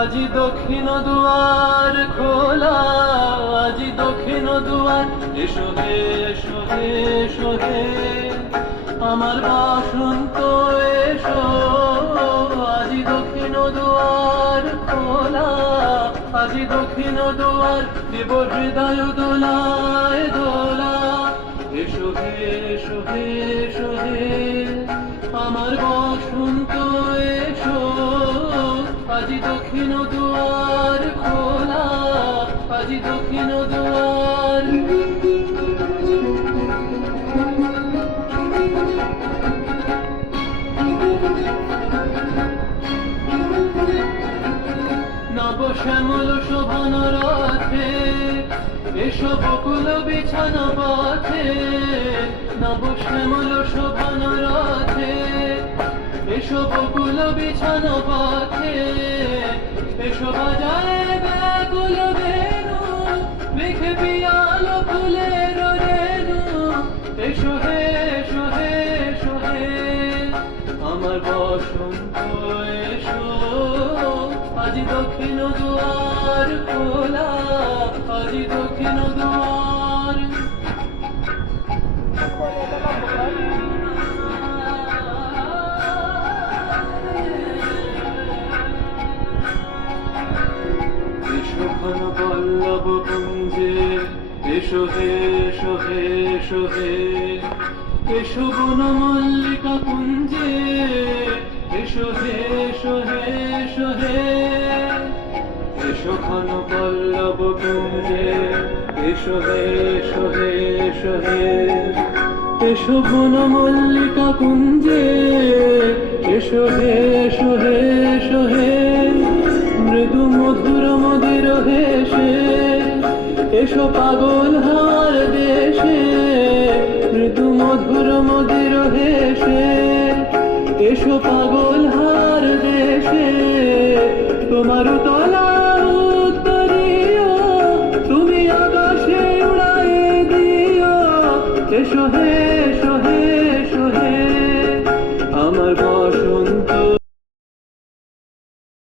আজি দক্ষিণ দুয়ার খোলা, আজি দক্ষিণ দুয়ার, এসো হে এসো হে এসো হে আমার বসন্ত এসো। আজি দক্ষিণ দুয়ার খোলা, আজি দক্ষিণ দুয়ার, দেব হৃদয় দোলায় দোলা। এসো হে এসো হে এসো হে আমার বসন্ত এসো। আজি দক্ষিণ দুয়ার খোলা, আজি দক্ষিণ দুয়ার। নব শ্যামল শোভন রথে এসো বকুল বিছানো পথে। নব শ্যামল শোভন রথে এসো বকুল বিছানো পথে। এসো বাজায় ব্যাকুল বেণু, মেঘে পিয়ালো ফুলের রেণু। এসো হে এসো হে এসো হে আমার বসন্ত এসো। আজি দক্ষিণ দুয়ার খোলা, আজি দক্ষিণ দুয়ার। এসো ঘন পল্লব কুঞ্জে, এসো হে এসো হে এসো হে এসো বন মল্লিকা কুঞ্জে। এসো হে এসো হে এসো হে এসো ঘন পল্লব কুঞ্জে, এসো হে এসো হে এসো হে এসো বন মল্লিকা কুঞ্জে। এসো হে এসো হে এসো হে মৃদু মধুর মদির হেসে। এসো পাগল হার দেশে, মৃদু মধুর মদির হেসে। এসো পাগল হার দেশে তোমার তলা